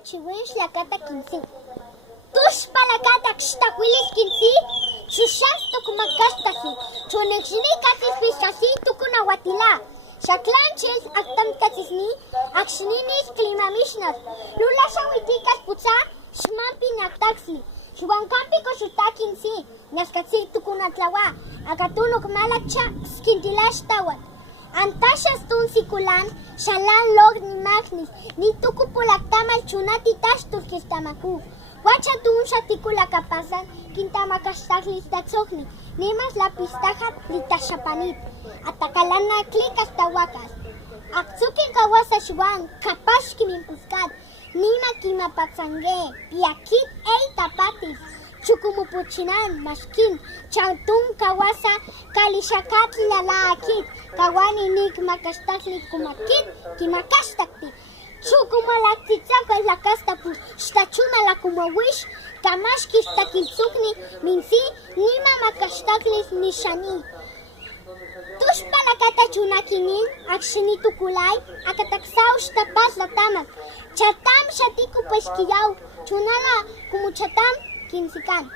Chiwish la cata 15. Tushpa la cata xtahuilis 15. Chushas tukumakastasi. Chonexini katis pisasi tukunahuatila. Shaklanches actam katisni. Axininis klimamishnas. Lula shawitikas putsa. Shmampi naktaxi. Shwankampi koshuta 15. Naskatsi tukunatlawa. Akatunuk malacha skintilash tawat. Antashas tun sikulan, shalan log ni magnis, ni tuku pulaktamal chunati tashtur kistamaku. Wacha tun shatikula kapasan, kintamakastaklis tatsokni, nemas la pistaja litashapanit, atakalana klikas tawakas. Aksuki kawasa shwan, kapash kiminpuskat, nima kimapatsange, piakit ei tapatis. Chukumupuchinan, mashkin, chantun kawasa, kalishakatli lalaakit, kawani nik makastakli kumakit, kimakastakti. Chukumalaktitzako la kastapu, shtachuma la kumawish, kamashki stakilsukni, minsi, nima makastaklis nishani. Tushpa la kata chunakinin, akshinitu kulay, akataksaw shtapas la tamak, chatam shatiku peshkiyau, chunala kumuchatam, Kinsikan.